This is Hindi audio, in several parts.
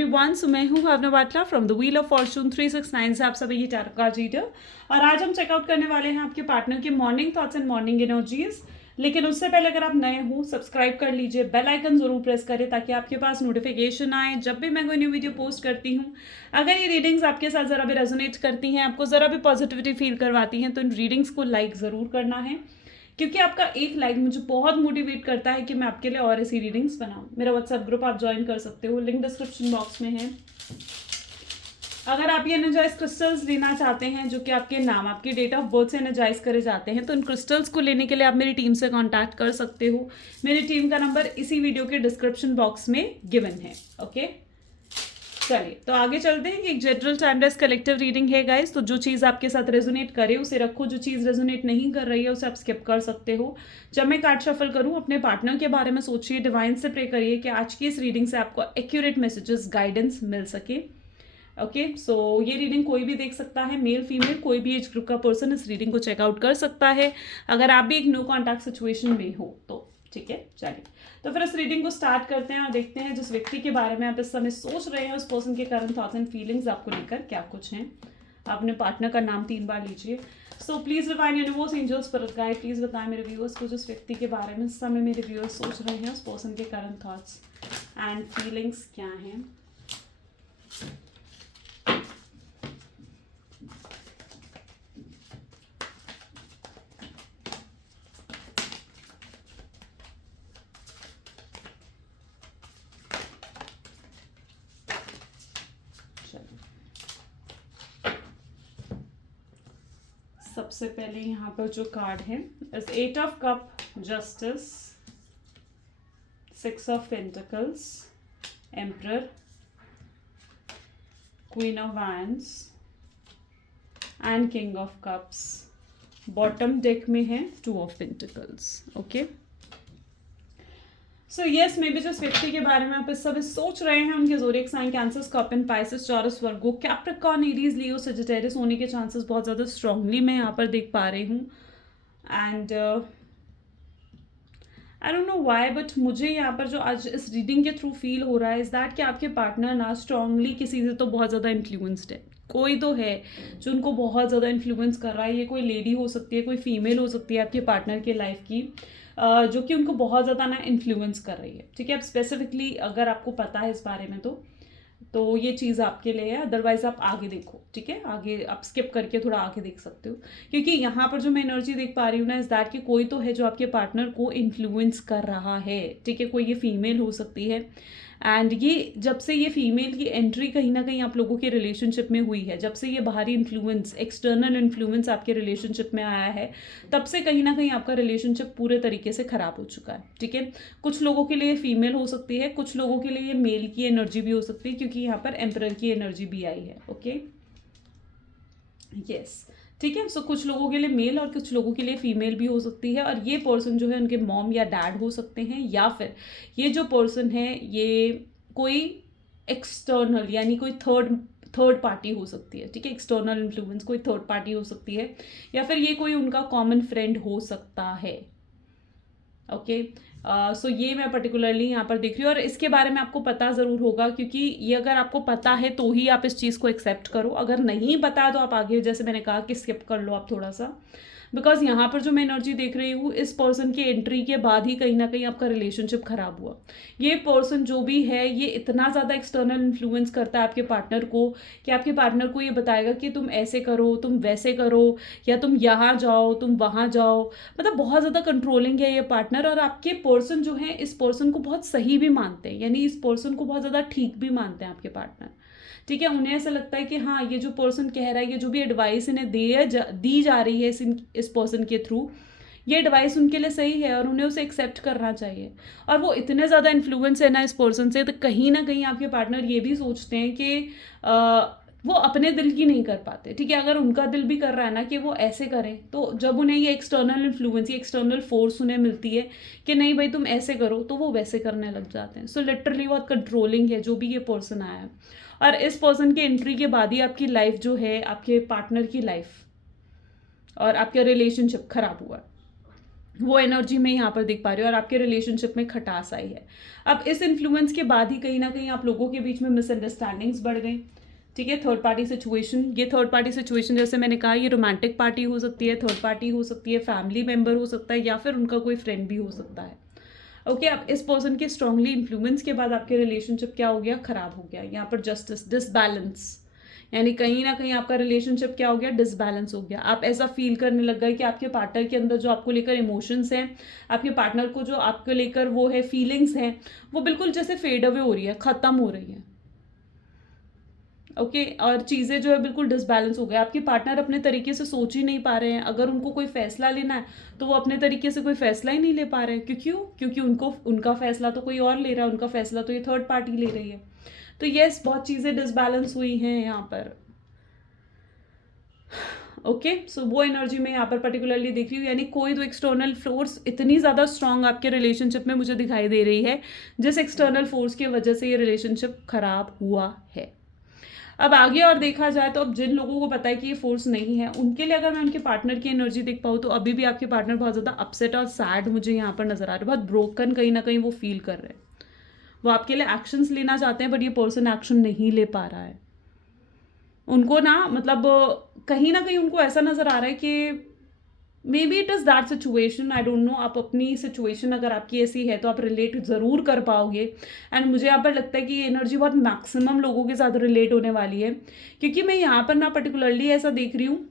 एवरीवन, सो मैं हूँ Bhawna Batla from the wheel of fortune 369 से आप सभी की टैरो कार्ड रीडर। और आज हम चेकआउट करने वाले हैं आपके पार्टनर के morning thoughts and morning energies. लेकिन उससे पहले अगर आप नए हो, सब्सक्राइब कर लीजिए, बेल आइकन जरूर प्रेस करें ताकि आपके पास नोटिफिकेशन आए जब भी मैं कोई न्यू वीडियो पोस्ट करती हूँ। अगर ये रीडिंग्स आपके साथ ज़रा भी रेजोनेट करती हैं, आपको ज़रा भी पॉजिटिविटी फील करवाती हैं, तो इन रीडिंग्स को लाइक ज़रूर करना है, क्योंकि आपका एक लाइक मुझे बहुत मोटिवेट करता है कि मैं आपके लिए और ऐसी रीडिंग्स बनाऊं। मेरा व्हाट्सएप ग्रुप आप ज्वाइन कर सकते हो, लिंक डिस्क्रिप्शन बॉक्स में है। अगर आप ये एनर्जाइज क्रिस्टल्स लेना चाहते हैं जो कि आपके नाम, आपकी डेट ऑफ बर्थ से एनर्जाइज करे जाते हैं, तो इन क्रिस्टल्स को लेने के लिए आप मेरी टीम से कांटेक्ट कर सकते हो। मेरी टीम का नंबर इसी वीडियो के डिस्क्रिप्शन बॉक्स में गिवन है। ओके, चलिए तो आगे चलते हैं कि एक जनरल टाइमलेस कलेक्टिव रीडिंग है गाइस। तो जो चीज़ आपके साथ रेजोनेट करे उसे रखो, जो चीज़ रेजोनेट नहीं कर रही है उसे आप स्किप कर सकते हो। जब मैं कार्ड शफल करूं, अपने पार्टनर के बारे में सोचिए, डिवाइन से प्रे करिए कि आज की इस रीडिंग से आपको एक्यूरेट मैसेजेस, गाइडेंस मिल सके। ओके, सो ये रीडिंग कोई भी देख सकता है, मेल फीमेल कोई भी एज ग्रुप का पर्सन इस रीडिंग को चेकआउट कर सकता है, अगर आप भी एक नो कॉन्टैक्ट सिचुएशन में हो तो। ठीक है, चलिए तो फिर इस रीडिंग को स्टार्ट करते हैं और देखते हैं जिस व्यक्ति के बारे में आप इस समय सोच रहे हैं उस पर्सन के करंट थॉट्स एंड फीलिंग्स आपको लेकर क्या कुछ हैं। आप अपने पार्टनर का नाम 3 बार लीजिए। So please divine universe, angels, spirit guide, please बताएं मेरे व्यूअर्स को जिस व्यक्ति के बारे में इस समय मेरे व्यूअर्स सोच रहे हैं उस पर्सन के करंट थॉट्स एंड फीलिंग्स क्या हैं। सबसे पहले यहाँ पर जो कार्ड है is 8 of cup, justice, 6 of pentacles, emperor, queen of wands and king of cups. Bottom deck में है 2 of pentacles. Okay, so yes, may be जिस व्यक्ति के बारे में आप इस समय सोच रहे हैं उनके zodiac sign Cancer, Scorpion, Pisces, Taurus, Virgo, Capricorn, Aries, Leo, Sagittarius होने के चांसेस बहुत ज़्यादा स्ट्रांगली मैं यहाँ पर देख पा रही हूँ। And I don't know why, but मुझे यहाँ पर जो आज इस रीडिंग के थ्रू फील हो रहा है इज दैट कि आपके पार्टनर ना स्ट्रांगली किसी से तो बहुत ज़्यादा इन्फ्लुएंस्ड है। कोई तो है जो उनको बहुत ज़्यादा इन्फ्लुएंस कर रहा है। ये कोई लेडी हो सकती है, कोई फीमेल हो सकती है आपके पार्टनर के लाइफ की, जो कि उनको बहुत ज़्यादा ना इन्फ्लुएंस कर रही है। ठीक है, अब स्पेसिफिकली अगर आपको पता है इस बारे में तो ये चीज़ आपके लिए है, अदरवाइज आप आगे देखो। ठीक है, आगे आप स्किप करके थोड़ा आगे देख सकते हो, क्योंकि यहाँ पर जो मैं एनर्जी देख पा रही हूँ ना इस दैट कि कोई तो है जो आपके पार्टनर को इन्फ्लुएंस कर रहा है। ठीक है, कोई ये फीमेल हो सकती है। एंड ये जब से ये फीमेल की एंट्री कहीं ना कहीं आप लोगों के रिलेशनशिप में हुई है, जब से ये बाहरी इन्फ्लुएंस, एक्सटर्नल इन्फ्लुएंस आपके रिलेशनशिप में आया है, तब से कहीं ना कहीं आपका रिलेशनशिप पूरे तरीके से खराब हो चुका है। ठीक है, कुछ लोगों के लिए फीमेल हो सकती है, कुछ लोगों के लिए ये मेल की एनर्जी भी हो सकती है, क्योंकि यहाँ पर एम्परर की एनर्जी भी आई है। ओके, यस, ठीक है। सो कुछ लोगों के लिए मेल और कुछ लोगों के लिए फीमेल भी हो सकती है, और ये पर्सन जो है उनके मॉम या डैड हो सकते हैं, या फिर ये जो पर्सन है ये कोई एक्सटर्नल यानी कोई थर्ड पार्टी हो सकती है। ठीक है, एक्सटर्नल इन्फ्लुएंस कोई थर्ड पार्टी हो सकती है, या फिर ये कोई उनका कॉमन फ्रेंड हो सकता है। ओके, सो ये मैं पर्टिकुलरली यहाँ पर देख रही हूँ, और इसके बारे में आपको पता ज़रूर होगा, क्योंकि ये अगर आपको पता है तो ही आप इस चीज़ को एक्सेप्ट करो। अगर नहीं पता तो आप आगे, जैसे मैंने कहा कि स्किप कर लो आप थोड़ा सा, बिकॉज यहाँ पर जो मैं एनर्जी देख रही हूँ इस पर्सन की एंट्री के बाद ही कहीं ना कहीं आपका रिलेशनशिप खराब हुआ। ये पर्सन जो भी है ये इतना ज़्यादा एक्सटर्नल इन्फ्लुएंस करता है आपके पार्टनर को कि आपके पार्टनर को ये बताएगा कि तुम ऐसे करो, तुम वैसे करो, या तुम यहाँ जाओ, तुम वहाँ जाओ। मतलब बहुत ज़्यादा कंट्रोलिंग है ये पार्टनर, और आपके पर्सन जो है इस पर्सन को बहुत सही भी मानते हैं, यानी इस पर्सन को बहुत ज़्यादा ठीक भी मानते हैं आपके पार्टनर। ठीक है, उन्हें ऐसा लगता है कि हाँ, ये जो पर्सन कह रहा है, ये जो भी एडवाइस इन्हें दी जा रही है इस पर्सन के थ्रू, ये एडवाइस उनके लिए सही है और उन्हें उसे एक्सेप्ट करना चाहिए। और वो इतने ज़्यादा इन्फ्लुएंस है ना इस पर्सन से, तो कहीं ना कहीं आपके पार्टनर ये भी सोचते हैं कि वो अपने दिल की नहीं कर पाते। ठीक है, अगर उनका दिल भी कर रहा है ना कि वो ऐसे करें, तो जब उन्हें ये एक्सटर्नल इन्फ्लुएंस, ये एक्सटर्नल फोर्स उन्हें मिलती है कि नहीं भाई तुम ऐसे करो, तो वो वैसे करने लग जाते हैं। सो लिटरली बहुत कंट्रोलिंग है जो भी ये पर्सन आया है, और इस पर्सन की एंट्री के बाद ही आपकी लाइफ जो है, आपके पार्टनर की लाइफ और आपका रिलेशनशिप खराब हुआ। वो एनर्जी में यहाँ पर देख पा रही हूँ, और आपके रिलेशनशिप में खटास आई है। अब इस इन्फ्लुएंस के बाद ही कहीं ना कहीं आप लोगों के बीच में मिसअंडरस्टैंडिंग्स बढ़ गई। ठीक है, थर्ड पार्टी सिचुएशन, ये थर्ड पार्टी सिचुएशन जैसे मैंने कहा, ये रोमांटिक पार्टी हो सकती है, थर्ड पार्टी हो सकती है, फैमिली मेम्बर हो सकता है, या फिर उनका कोई फ्रेंड भी हो सकता है। ओके, अब इस पर्सन के स्ट्रांगली इन्फ्लुएंस के बाद आपके रिलेशनशिप क्या हो गया, खराब हो गया। यहाँ पर जस्टिस, डिसबैलेंस, यानी कहीं ना कहीं आपका रिलेशनशिप क्या हो गया, डिसबैलेंस हो गया। आप ऐसा फील करने लग गए कि आपके पार्टनर के अंदर जो आपको लेकर इमोशंस हैं, आपके पार्टनर को जो आपको लेकर वो है फीलिंग्स हैं, वो बिल्कुल जैसे फेड अवे हो रही है, खत्म हो रही है। ओके, और चीज़ें जो है बिल्कुल डिसबैलेंस हो गया। आपके पार्टनर अपने तरीके से सोच ही नहीं पा रहे हैं। अगर उनको कोई फैसला लेना है तो वो अपने तरीके से कोई फैसला ही नहीं ले पा रहे हैं। क्योंकि उनको उनका फैसला तो कोई और ले रहा है, उनका फैसला तो ये थर्ड पार्टी ले रही है। तो यस, बहुत चीज़ें डिसबैलेंस हुई हैं यहाँ पर। ओके, सो वो एनर्जी में यहाँ पर पर्टिकुलरली देख रही हूँ, यानी कोई तो एक्सटर्नल फोर्स इतनी ज़्यादा स्ट्रांग आपके रिलेशनशिप में मुझे दिखाई दे रही है, जिस एक्सटर्नल फोर्स की वजह से ये रिलेशनशिप खराब हुआ है। अब आगे और देखा जाए तो अब जिन लोगों को पता है कि ये फोर्स नहीं है, उनके लिए अगर मैं उनके पार्टनर की एनर्जी देख पाऊँ तो अभी भी आपके पार्टनर बहुत ज़्यादा अपसेट और सैड मुझे यहाँ पर नजर आ रहा है, बहुत ब्रोकन कहीं ना कहीं वो फील कर रहे हैं। वो आपके लिए एक्शंस लेना चाहते हैं, बट ये पर्सन एक्शन नहीं ले पा रहा है। उनको ना मतलब कहीं ना कहीं उनको ऐसा नजर आ रहा है कि may be it is that situation, I don't know. आप अपनी सिचुएशन अगर आपकी ऐसी है तो आप रिलेट ज़रूर कर पाओगे। एंड मुझे यहाँ पर लगता है कि ये एनर्जी बहुत मैक्सिमम लोगों के साथ रिलेट होने वाली है, क्योंकि मैं यहाँ पर ना पर्टिकुलरली ऐसा देख रही हूँ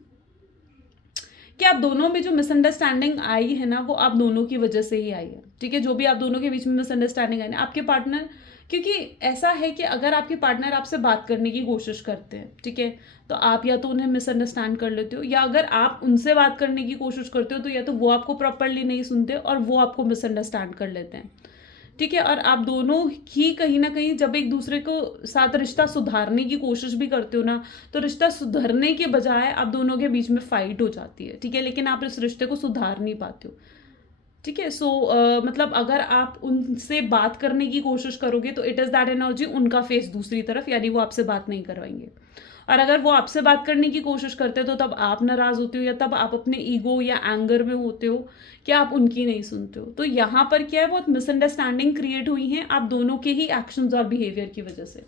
कि आप दोनों में जो मिसअंडरस्टैंडिंग आई है ना, वो आप दोनों की वजह से ही आई है। ठीक है, जो भी आप दोनों के बीच में मिसअंडरस्टैंडिंग आई ना, आपके पार्टनर, क्योंकि ऐसा है कि अगर आपके पार्टनर आपसे बात करने की कोशिश करते हैं, ठीक है, तो आप या तो उन्हें मिसअंडरस्टैंड कर लेते हो, या अगर आप उनसे बात करने की कोशिश करते हो तो या तो वो आपको प्रॉपरली नहीं सुनते और वो आपको मिसअंडरस्टैंड कर लेते हैं। ठीक है, और आप दोनों ही कहीं ना कहीं जब एक दूसरे को साथ रिश्ता सुधारने की कोशिश भी करते हो ना, तो रिश्ता सुधरने के बजाय आप दोनों के बीच में फाइट हो जाती है। ठीक है, लेकिन आप इस रिश्ते को सुधार नहीं पाते हो। ठीक है, सो मतलब अगर आप उनसे बात करने की कोशिश करोगे तो इट इज़ दैट एनर्जी उनका फेस दूसरी तरफ, यानी वो आपसे बात नहीं करवाएंगे। और अगर वो आपसे बात करने की कोशिश करते हो तो तब आप नाराज़ होते हो, या तब आप अपने ईगो या एंगर में होते हो कि आप उनकी नहीं सुनते हो। तो यहाँ पर क्या है, बहुत मिसअंडरस्टैंडिंग क्रिएट हुई है आप दोनों के ही एक्शंस और बिहेवियर की वजह से।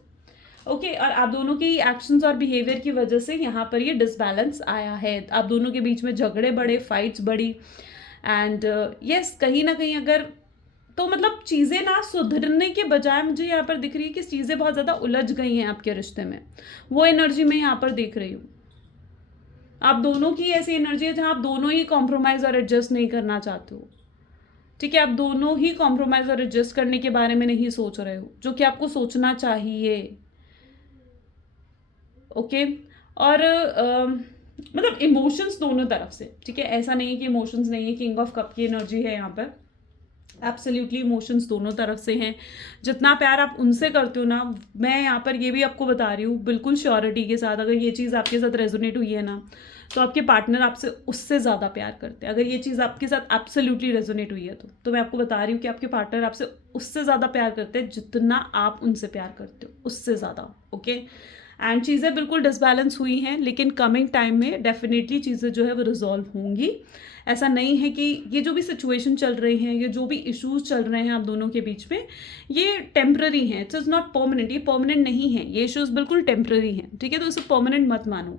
ओके, और आप दोनों के ही एक्शंस और बिहेवियर की वजह से यहाँ पर ये डिसबैलेंस आया है। आप दोनों के बीच में झगड़े बढ़े, फाइट्स बढ़ी। एंड यस, कहीं ना कहीं अगर तो मतलब चीज़ें ना सुधरने के बजाय मुझे यहाँ पर दिख रही है कि चीज़ें बहुत ज़्यादा उलझ गई हैं आपके रिश्ते में। वो एनर्जी मैं यहाँ पर देख रही हूँ। आप दोनों की ऐसी एनर्जी है जहाँ आप दोनों ही कॉम्प्रोमाइज़ और एडजस्ट नहीं करना चाहते हो। ठीक है, आप दोनों ही कॉम्प्रोमाइज़ और एडजस्ट करने के बारे में नहीं सोच रहे हो, जो कि आपको सोचना चाहिए। ओके, और मतलब इमोशंस दोनों तरफ से। ठीक है, ऐसा नहीं है कि इमोशंस नहीं है, किंग ऑफ कप की एनर्जी है यहाँ पर। एब्सोल्युटली इमोशंस दोनों तरफ से हैं। जितना प्यार आप उनसे करते हो ना, मैं यहाँ पर ये भी आपको बता रही हूँ बिल्कुल श्योरिटी के साथ, अगर ये चीज़ आपके साथ रेजोनेट हुई है ना, तो आपके पार्टनर आपसे उससे ज़्यादा प्यार करते हैं। अगर ये चीज़ आपके साथ एब्सोल्युटली रेजोनेट हुई है तो मैं आपको बता रही हूँ कि आपके पार्टनर आपसे उससे ज़्यादा प्यार करते हैं जितना आप उनसे प्यार करते हो, उससे ज़्यादा। ओके, एंड चीज़ें बिल्कुल डिसबैलेंस हुई हैं, लेकिन कमिंग टाइम में डेफिनेटली चीज़ें जो है वो रिजॉल्व होंगी। ऐसा नहीं है कि ये जो भी सिचुएशन चल रही हैं, ये जो भी इश्यूज चल रहे हैं आप दोनों के बीच में, ये टेम्पररी हैं। इट्स इज़ नॉट परमानेंट, ये परमानेंट नहीं है, ये इश्यूज बिल्कुल टेम्पररी हैं। ठीक है, तो इसे परमानेंट मत मानो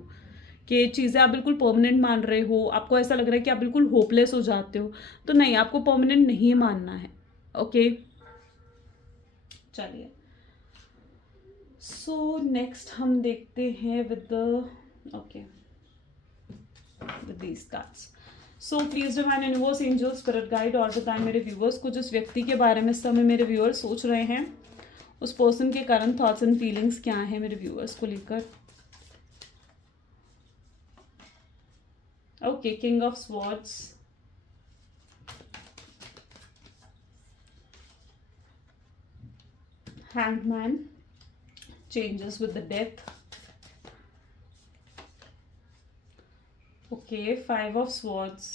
कि चीज़ें आप बिल्कुल परमानेंट मान रहे हो, आपको ऐसा लग रहा है कि आप बिल्कुल होपलेस हो जाते हो, तो नहीं, आपको परमानेंट नहीं मानना है। ओके, चलिए, सो नेक्स्ट हम देखते हैं with these cards. So please divine universe, angel, spirit guide और बताएं मेरे व्यूअर्स को, जिस व्यक्ति के बारे में इस समय मेरे व्यूअर्स सोच रहे हैं, उस पर्सन के करंट थॉट्स एंड फीलिंग्स क्या हैं मेरे व्यूअर्स को लेकर। Okay, king of swords, hanged man, changes with the death. Okay, 5 of swords,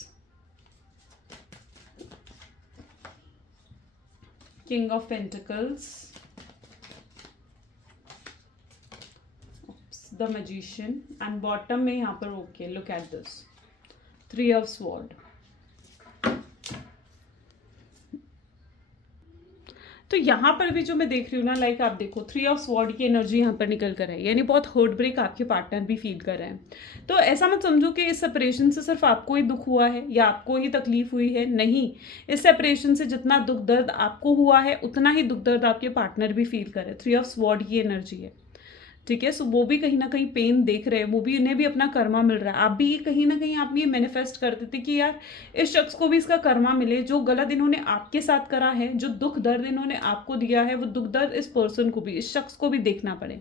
king of pentacles, the magician, and bottom में यहाँ पर okay, look at this, 3 of sword, यहाँ पर भी जो मैं देख रही हूँ ना, लाइक आप देखो 3 ऑफ स्वॉर्ड की एनर्जी यहाँ पर निकल कर है, यानी बहुत हर्ट ब्रेक आपके पार्टनर भी फील कर रहे हैं। तो ऐसा मत समझो कि इस सेपरेशन से सिर्फ आपको ही दुख हुआ है या आपको ही तकलीफ हुई है, नहीं। इस सेपरेशन से जितना दुख दर्द आपको हुआ है उतना ही दुख दर्द आपके पार्टनर भी फील करे। 3 ऑफ स्वॉर्ड की एनर्जी है, ठीक है। सो वो भी कहीं ना कहीं पेन देख रहे हैं, वो भी, उन्हें भी अपना कर्मा मिल रहा है। आप भी कहीं ना कहीं आप ये मैनिफेस्ट करते थे कि यार इस शख्स को भी इसका कर्मा मिले, जो गलत इन्होंने आपके साथ करा है, जो दुख दर्द इन्होंने आपको दिया है, वो दुख दर्द इस पर्सन को भी, इस शख्स को भी देखना पड़े,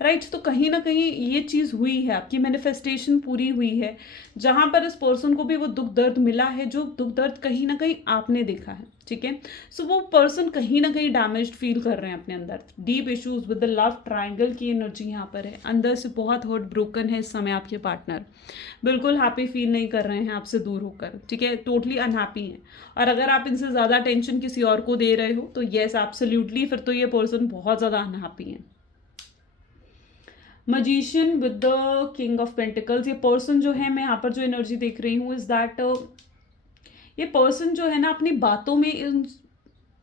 राइट। तो कहीं ना कहीं ये चीज़ हुई है, आपकी मैनिफेस्टेशन पूरी हुई है, जहाँ पर इस पर्सन को भी वो दुख दर्द मिला है, जो दुख दर्द कहीं ना कहीं आपने देखा है, ठीक है। सो वो पर्सन कहीं ना कहीं डैमेज्ड फील कर रहे हैं अपने अंदर। Deep issues with the love triangle की एनर्जी यहाँ पर है, अंदर से बहुत हर्ट ब्रोकन है इस समय आपके पार्टनर, बिल्कुल हैप्पी फील नहीं कर रहे हैं आपसे दूर होकर, ठीक है, टोटली अनहैप्पी हैं। और अगर आप इनसे ज़्यादा टेंशन किसी और को दे रहे हो तो येस एब्सोल्युटली, फिर तो ये पर्सन बहुत ज़्यादा अनहैप्पी है। Magician with the king of pentacles, ये पर्सन जो है, मैं यहाँ पर जो एनर्जी देख रही हूँ इज दैट ये पर्सन जो है ना अपनी बातों में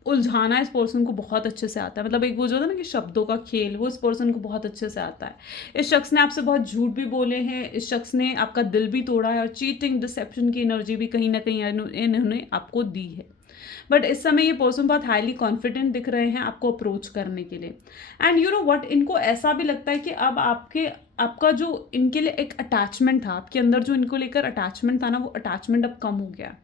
उलझाना इस पर्सन को बहुत अच्छे से आता है। मतलब एक वो जो होता है ना कि शब्दों का खेल, वो इस पर्सन को बहुत अच्छे से आता है। इस शख्स ने आपसे बहुत झूठ भी बोले हैं, इस शख्स ने आपका दिल भी तोड़ा है, और चीटिंग डिसेप्शन की एनर्जी भी कहीं ना कहीं इन्होंने आपको दी है। बट इस समय ये पर्सन बहुत हाईली कॉन्फिडेंट दिख रहे हैं आपको अप्रोच करने के लिए। एंड यू नो व्हाट, इनको ऐसा भी लगता है कि अब आपका जो इनके लिए एक अटैचमेंट था, आपके अंदर जो इनको लेकर अटैचमेंट था ना, वो अटैचमेंट अब कम हो गया।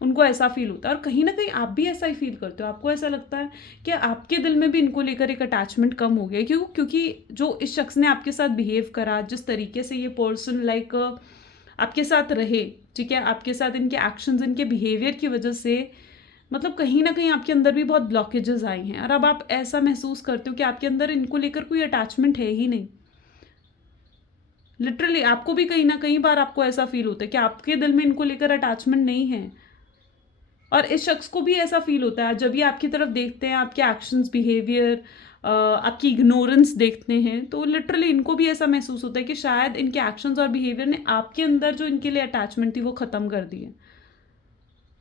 उनको ऐसा फील होता है, और कहीं ना कहीं आप भी ऐसा ही फील करते हो। आपको ऐसा लगता है कि आपके दिल में भी इनको लेकर एक अटैचमेंट कम हो गया। क्यों? क्योंकि जो इस शख्स ने आपके साथ बिहेव करा, जिस तरीके से ये पर्सन लाइक आपके साथ रहे, ठीक है, आपके साथ इनके एक्शंस, इनके बिहेवियर की वजह से मतलब कहीं ना कहीं आपके अंदर भी बहुत ब्लॉकेजेस आई हैं, और अब आप ऐसा महसूस करते हो कि आपके अंदर इनको लेकर कोई अटैचमेंट है ही नहीं। लिटरली आपको भी कहीं ना कहीं बार आपको ऐसा फील होता है कि आपके दिल में इनको लेकर अटैचमेंट नहीं है, और इस शख्स को भी ऐसा फील होता है जब ये आपकी तरफ देखते हैं, आपके एक्शंस, बिहेवियर, आपकी इग्नोरेंस देखते हैं, तो लिटरली इनको भी ऐसा महसूस होता है कि शायद इनके एक्शंस और बिहेवियर ने आपके अंदर जो इनके लिए अटैचमेंट थी वो ख़त्म कर दी है।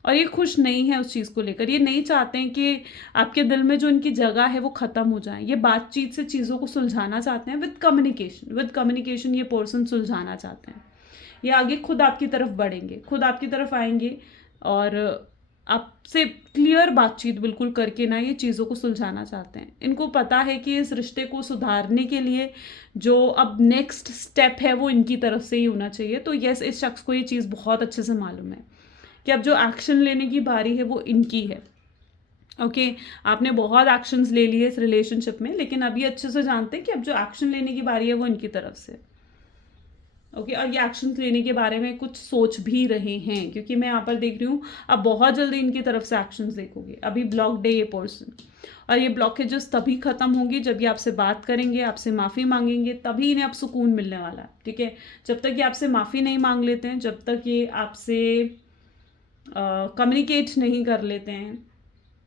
और ये खुश नहीं है उस चीज़ को लेकर, ये नहीं चाहते हैं कि आपके दिल में जो इनकी जगह है वो ख़त्म हो जाए। ये बातचीत से चीज़ों को सुलझाना चाहते हैं, विद कम्युनिकेशन ये पर्सन सुलझाना चाहते हैं। ये आगे खुद आपकी तरफ बढ़ेंगे, खुद आपकी तरफ आएंगे, और आपसे क्लियर बातचीत बिल्कुल करके ना ये चीज़ों को सुलझाना चाहते हैं। इनको पता है कि इस रिश्ते को सुधारने के लिए जो अब नेक्स्ट स्टेप है वो इनकी तरफ से ही होना चाहिए। तो यस, इस शख्स को ये चीज़ बहुत अच्छे से मालूम है कि अब जो एक्शन लेने की बारी है वो इनकी है। ओके, आपने बहुत एक्शंस ले लिए इस रिलेशनशिप में, लेकिन अभी अच्छे से जानते हैं कि अब जो एक्शन लेने की बारी है वो इनकी तरफ से। ओके, और ये एक्शंस लेने के बारे में कुछ सोच भी रहे हैं, क्योंकि मैं यहाँ पर देख रही हूँ अब बहुत जल्दी इनकी तरफ से एक्शंस देखोगे। अभी ब्लॉक्ड है ये पर्सन, और ये ब्लॉकेजेस तभी ख़त्म होंगी जब ये आपसे बात करेंगे, आपसे माफ़ी मांगेंगे, तभी इन्हें अब सुकून मिलने वाला है, ठीक है। जब तक ये आपसे माफ़ी नहीं मांग लेते हैं, जब तक ये आपसे कम्युनिकेट नहीं कर लेते हैं,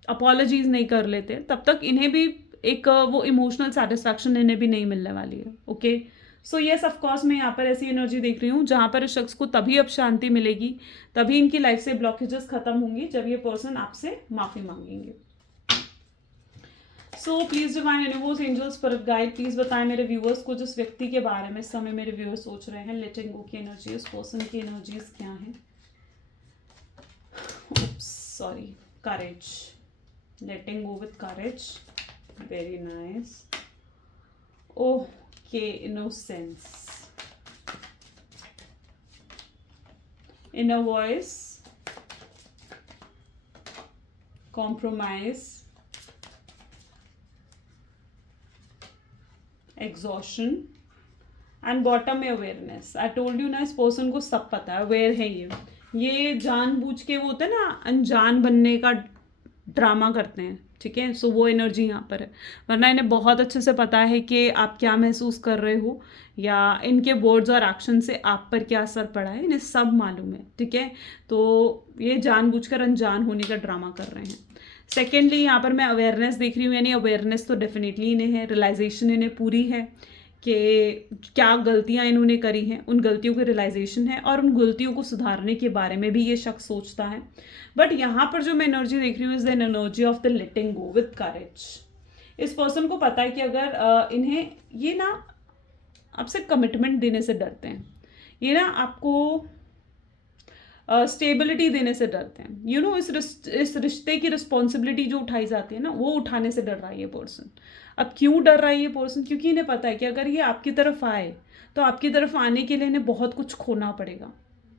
अपॉलॉजीज नहीं कर लेते, तब तक इन्हें भी एक वो इमोशनल सेटिस्फैक्शन इन्हें भी नहीं मिलने वाली है। Okay, so yes, of course मैं यहाँ पर ऐसी एनर्जी देख रही हूँ जहाँ पर इस शख्स को तभी अब शांति मिलेगी, तभी इनकी लाइफ से ब्लॉकेजेस खत्म होंगी जब ये पर्सन आपसे माफ़ी मांगेंगे। So please divine universe, angels, spirit guide, please बताएं मेरे व्यूअर्स को जिस व्यक्ति के बारे में इस समय मेरे व्यूअर्स सोच रहे हैं, लेटिंग गो की एनर्जी, उस पर्सन की एनर्जीज क्या हैं। Sorry, courage. Letting go with courage. Very nice. Okay, innocence. Inner voice. Compromise. Exhaustion. And bottom में awareness. I told you ना, इस पर्सन को सब पता है, अवेयर है ये जानबूझ के वो होता है ना अनजान बनने का ड्रामा करते हैं, ठीक है। सो वो एनर्जी यहाँ पर है, वरना इन्हें बहुत अच्छे से पता है कि आप क्या महसूस कर रहे हो, या इनके वर्ड्स और एक्शन से आप पर क्या असर पड़ा है, इन्हें सब मालूम है, ठीक है। तो ये जानबूझकर अनजान होने का ड्रामा कर रहे हैं। सेकेंडली यहाँ पर मैं अवेयरनेस देख रही हूँ, यानी अवेयरनेस तो डेफिनेटली इन्हें है, रियलाइजेशन इन्हें पूरी है कि क्या गलतियां इन्होंने करी हैं, उन गलतियों की रियलाइजेशन है और उन गलतियों को सुधारने के बारे में भी ये शख्स सोचता है। बट यहाँ पर जो मैं एनर्जी देख रही हूँ is the energy of the letting go with courage. इस पर्सन को पता है कि अगर इन्हें ये ना आपसे कमिटमेंट देने से डरते हैं, ये ना आपको स्टेबिलिटी देने से डरते हैं। यू नो इस रिश्ते की रिस्पॉन्सिबिलिटी जो उठाई जाती है ना, वो उठाने से डर रहा है ये पर्सन। अब क्यों डर रहा है ये पर्सन? क्योंकि इन्हें पता है कि अगर ये आपकी तरफ आए तो आपकी तरफ आने के लिए इन्हें बहुत कुछ खोना पड़ेगा,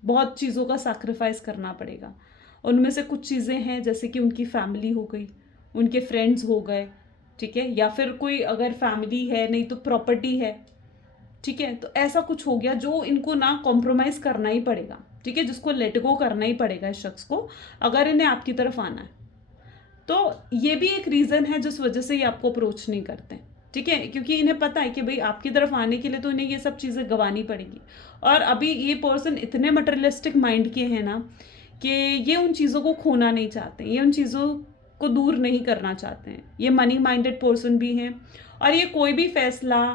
बहुत चीज़ों का सैक्रिफाइस करना पड़ेगा। उनमें से कुछ चीज़ें हैं जैसे कि उनकी फैमिली हो गई, उनके फ्रेंड्स हो गए, ठीक है, या फिर कोई अगर फैमिली है नहीं तो प्रॉपर्टी है, ठीक है। तो ऐसा कुछ हो गया जो इनको ना कॉम्प्रोमाइज़ करना ही पड़ेगा, ठीक है, जिसको लेट गो करना ही पड़ेगा इस शख्स को अगर इन्हें आपकी तरफ आना है। तो ये भी एक रीज़न है जिस वजह से ये आपको अप्रोच नहीं करते, ठीक है, क्योंकि इन्हें पता है कि भाई आपकी तरफ आने के लिए तो इन्हें ये सब चीज़ें गंवानी पड़ेंगी। और अभी ये पर्सन इतने मटेरियलिस्टिक माइंड के हैं ना कि ये उन चीज़ों को खोना नहीं चाहते, ये उन चीज़ों को दूर नहीं करना चाहते हैं। ये मनी माइंडेड पर्सन भी हैं और ये कोई भी फैसला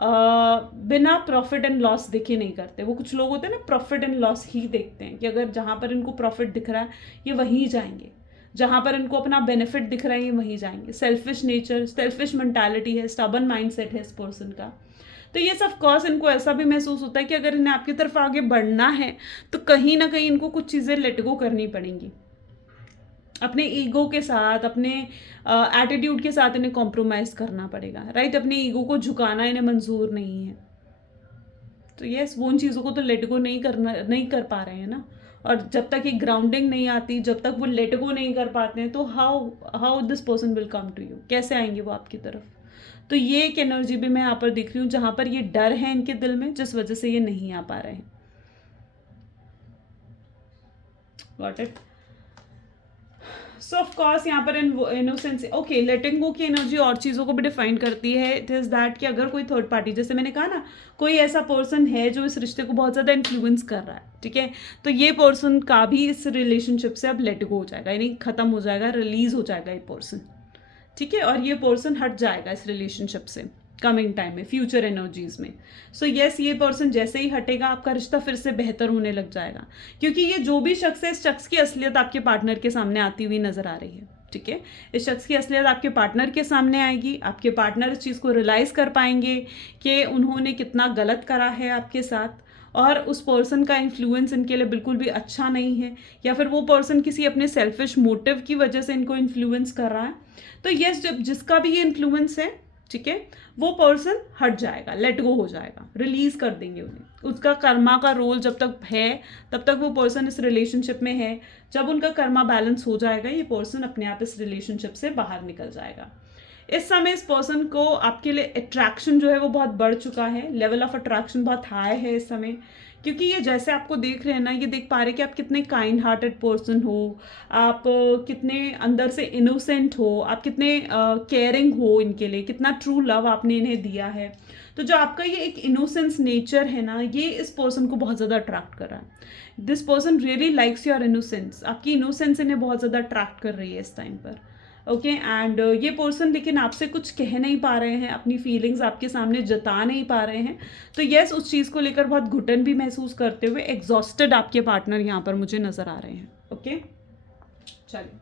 बिना प्रॉफिट एंड लॉस देखे नहीं करते। वो कुछ लोग होते हैं ना, प्रॉफिट एंड लॉस ही देखते हैं कि अगर जहाँ पर इनको प्रॉफिट दिख रहा है ये वहीं जाएंगे, जहाँ पर इनको अपना बेनिफिट दिख रहा है ये वहीं जाएंगे। सेल्फिश नेचर, सेल्फिश मेंटालिटी है, स्टबर्न माइंडसेट है इस पर्सन का। तो ये सब कोर्स इनको ऐसा भी महसूस होता है कि अगर इन्हें आपकी तरफ आगे बढ़ना है तो कहीं ना कहीं इनको कुछ चीज़ें लेट गो करनी पड़ेंगी। अपने ईगो के साथ, अपने एटीट्यूड के साथ इन्हें कॉम्प्रोमाइज़ करना पड़ेगा, राइट। अपने ईगो को झुकाना इन्हें मंजूर नहीं है। तो यस, वो उन चीज़ों को तो लेट गो नहीं कर पा रहे हैं ना। और जब तक ये ग्राउंडिंग नहीं आती, जब तक वो लेट गो नहीं कर पाते हैं, तो how this person will come to you, कैसे आएंगे वो आपकी तरफ? तो ये एक एनर्जी भी मैं यहाँ पर देख रही हूँ जहाँ पर ये डर है इनके दिल में, जिस वजह से ये नहीं आ पा रहे हैं। Got it? So of course यहाँ पर इनोसेंस, ओके, लेटिंग गो की एनर्जी और चीज़ों को भी डिफाइन करती है। इट इज़ दैट कि अगर कोई थर्ड पार्टी, जैसे मैंने कहा ना, कोई ऐसा पर्सन है जो इस रिश्ते को बहुत ज़्यादा इन्फ्लुएंस कर रहा है, ठीक है, तो ये पर्सन का भी इस रिलेशनशिप से अब लेट गो हो जाएगा, यानी ख़त्म हो जाएगा, रिलीज हो जाएगा ये पर्सन, ठीक है, और ये पर्सन हट जाएगा इस रिलेशनशिप से कमिंग टाइम में, फ्यूचर एनर्जीज में। सो येस, ये पर्सन जैसे ही हटेगा आपका रिश्ता फिर से बेहतर होने लग जाएगा, क्योंकि ये जो भी शख्स है, इस शख्स की असलियत आपके पार्टनर के सामने आती हुई नजर आ रही है, ठीक है। इस शख्स की असलियत आपके पार्टनर के सामने आएगी, आपके पार्टनर इस चीज़ को रियलाइज़ कर पाएंगे कि उन्होंने कितना गलत करा है आपके साथ, और उस पर्सन का इन्फ्लुएंस इनके लिए बिल्कुल भी अच्छा नहीं है, या फिर वो पर्सन किसी अपने सेल्फिश मोटिव की वजह से इनको इन्फ्लुएंस कर रहा है। तो यस, जब जिसका भी ये इन्फ्लुएंस है, ठीक है, वो पर्सन हट जाएगा, लेट गो हो जाएगा, रिलीज कर देंगे उन्हें। उसका कर्मा का रोल जब तक है तब तक वो पर्सन इस रिलेशनशिप में है। जब उनका कर्मा बैलेंस हो जाएगा, ये पर्सन अपने आप इस रिलेशनशिप से बाहर निकल जाएगा। इस समय इस पर्सन को आपके लिए अट्रैक्शन जो है वो बहुत बढ़ चुका है, लेवल ऑफ अट्रैक्शन बहुत हाई है इस समय, क्योंकि ये जैसे आपको देख रहे हैं ना, ये देख पा रहे कि आप कितने काइंड हार्टेड पर्सन हो, आप कितने अंदर से इनोसेंट हो, आप कितने केयरिंग हो इनके लिए, कितना ट्रू लव आपने इन्हें दिया है। तो जो आपका ये एक इनोसेंस नेचर है ना, ये इस पर्सन को बहुत ज़्यादा अट्रैक्ट कर रहा है। This person really likes your innocence, आपकी इनोसेंस इन्हें बहुत ज़्यादा अट्रैक्ट कर रही है इस टाइम पर, ओके। एंड ये पर्सन लेकिन आपसे कुछ कह नहीं पा रहे हैं, अपनी फीलिंग्स आपके सामने जता नहीं पा रहे हैं। तो यस, उस चीज़ को लेकर बहुत घुटन भी महसूस करते हुए एग्जॉस्टेड आपके पार्टनर यहाँ पर मुझे नज़र आ रहे हैं, ओके। चलिए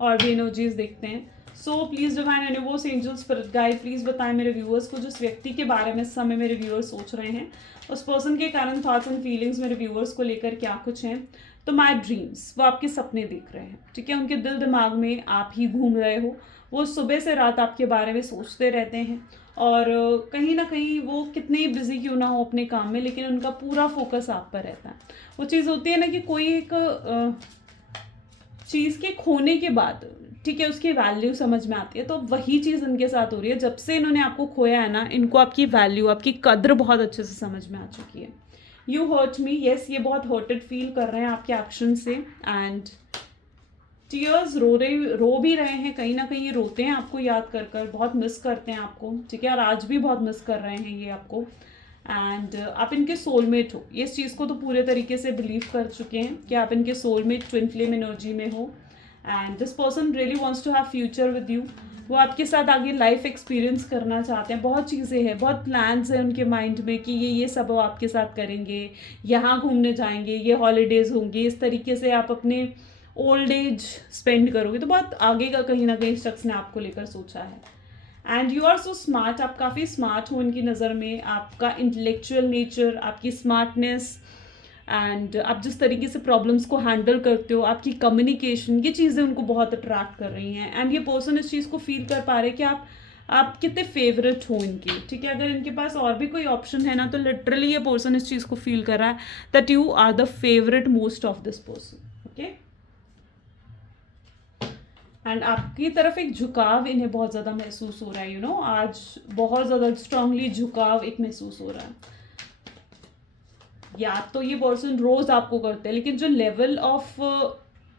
और भी एनर्जीज देखते हैं। So please divine universe, angels, spirit guide, please बताएं मेरे व्यूअर्स को जिस व्यक्ति के बारे में इस समय मेरे व्यूअर्स सोच रहे हैं, उस पर्सन के कारण थॉट्स एंड फीलिंग्स मेरे व्यूअर्स को लेकर क्या कुछ हैं। तो माई ड्रीम्स, वो आपके सपने देख रहे हैं, ठीक है, उनके दिल दिमाग में आप ही घूम रहे हो, वो सुबह से रात आपके बारे में सोचते रहते हैं, और कहीं ना कहीं वो कितने ही बिजी क्यों ना हो अपने काम में, लेकिन उनका पूरा फोकस आप पर रहता है। वो चीज़ होती है ना कि कोई एक चीज़ के खोने के बाद, ठीक है, उसकी वैल्यू समझ में आती है, तो वही चीज़ इनके साथ हो रही है। जब से इन्होंने आपको खोया है ना, इनको आपकी वैल्यू, आपकी कद्र बहुत अच्छे से समझ में आ चुकी है। यू हर्ट मी, यस, ये बहुत हर्टेड फील कर रहे हैं आपके एक्शन से, एंड टीयर्स रो भी रहे हैं, कहीं ना कहीं ये रोते हैं आपको याद कर कर, बहुत मिस करते हैं आपको, ठीक है, और आज भी बहुत मिस कर रहे हैं ये आपको। एंड आप इनके सोलमेट हो, ये इस चीज़ को तो पूरे तरीके से बिलीव कर चुके हैं कि आप इनके सोलमेट ट्विन फ्लेम एनर्जी में हो, and this person really wants to have future with you. वो आपके साथ आगे लाइफ एक्सपीरियंस करना चाहते हैं, बहुत चीज़ें हैं, बहुत प्लान्स हैं उनके माइंड में कि ये सब वो आपके साथ करेंगे, यहाँ घूमने जाएंगे, ये हॉलीडेज़ होंगी, इस तरीके से आप अपने ओल्ड एज स्पेंड करोगे। तो बहुत आगे का कहीं ना कहीं शख्स ने आपको लेकर सोचा है। And you are so smart, आप काफ़ी स्मार्ट हो उनकी नज़र में। आपका इंटेलेक्चुअल नेचर, आपकी स्मार्टनेस एंड आप जिस तरीके से प्रॉब्लम्स को हैंडल करते हो, आपकी कम्युनिकेशन, ये चीज़ें उनको बहुत अट्रैक्ट कर रही हैं। एंड ये पर्सन इस चीज़ को फील कर पा रहे हैं कि आप कितने फेवरेट हो इनकी, ठीक है। अगर इनके पास और भी कोई ऑप्शन है ना, तो लिटरली ये पर्सन इस चीज़ को फील कर रहा है that you are the favourite most of this person, okay. And आपकी तरफ एक झुकाव इन्हें बहुत ज़्यादा महसूस हो रहा है, आज बहुत ज़्यादा स्ट्रांगली झुकाव एक महसूस हो रहा है। या तो ये पर्सन रोज आपको करते हैं, लेकिन जो लेवल ऑफ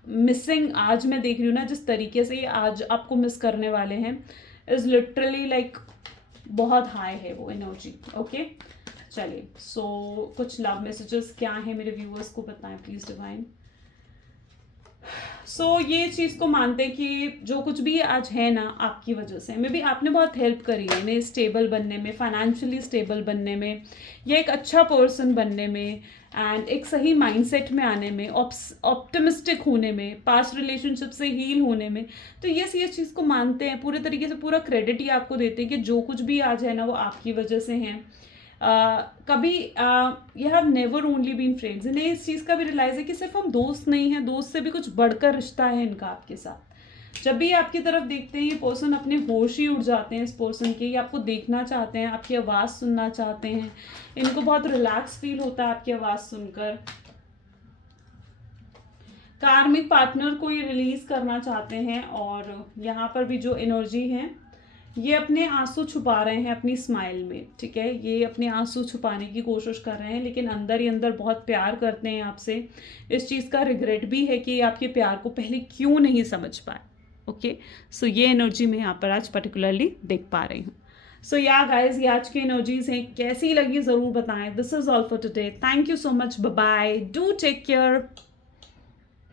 मिसिंग आज मैं देख रही हूँ ना, जिस तरीके से ये आज आपको मिस करने वाले हैं, इज लिटरली लाइक बहुत हाई है वो एनर्जी, ओके। चलिए, सो कुछ लव मैसेजेस क्या हैं मेरे व्यूअर्स को बताएं प्लीज डिवाइन। ये चीज़ को मानते हैं कि जो कुछ भी आज है ना, आपकी वजह से मे बी आपने बहुत हेल्प करी है इन्हें स्टेबल बनने में, फाइनेंशियली स्टेबल बनने में, या एक अच्छा पर्सन बनने में, एंड एक सही माइंडसेट में आने में, ऑप्टिमिस्टिक होने में, पास्ट रिलेशनशिप से हील होने में। तो ये चीज़ को मानते हैं, पूरे तरीके से पूरा क्रेडिट ही आपको देते हैं कि जो कुछ भी आज है ना, वो आपकी वजह से है। कभी you have never only been friends, इन्हें इस चीज़ का भी रियलाइज है कि सिर्फ हम दोस्त नहीं हैं, दोस्त से भी कुछ बढ़कर रिश्ता है इनका आपके साथ। जब भी आपकी तरफ देखते हैं ये पर्सन, अपने होश ही उड़ जाते हैं इस पर्सन के, ये आपको देखना चाहते हैं, आपकी आवाज़ सुनना चाहते हैं, इनको बहुत रिलैक्स फील होता है आपकी आवाज़ सुनकर। कार्मिक पार्टनर को ये रिलीज करना चाहते हैं, और यहाँ पर भी जो एनर्जी है, ये अपने आंसू छुपा रहे हैं अपनी स्माइल में, ठीक है। ये अपने आंसू छुपाने की कोशिश कर रहे हैं, लेकिन अंदर ही अंदर बहुत प्यार करते हैं आपसे। इस चीज़ का रिग्रेट भी है कि आपके प्यार को पहले क्यों नहीं समझ पाए, ओके। ये एनर्जी मैं यहाँ पर आज पर्टिकुलरली देख पा रही हूँ। या गाइज, ये आज की एनर्जीज हैं, कैसी लगी ज़रूर बताएं। This is all for today, thank you so much, bye bye, do take care.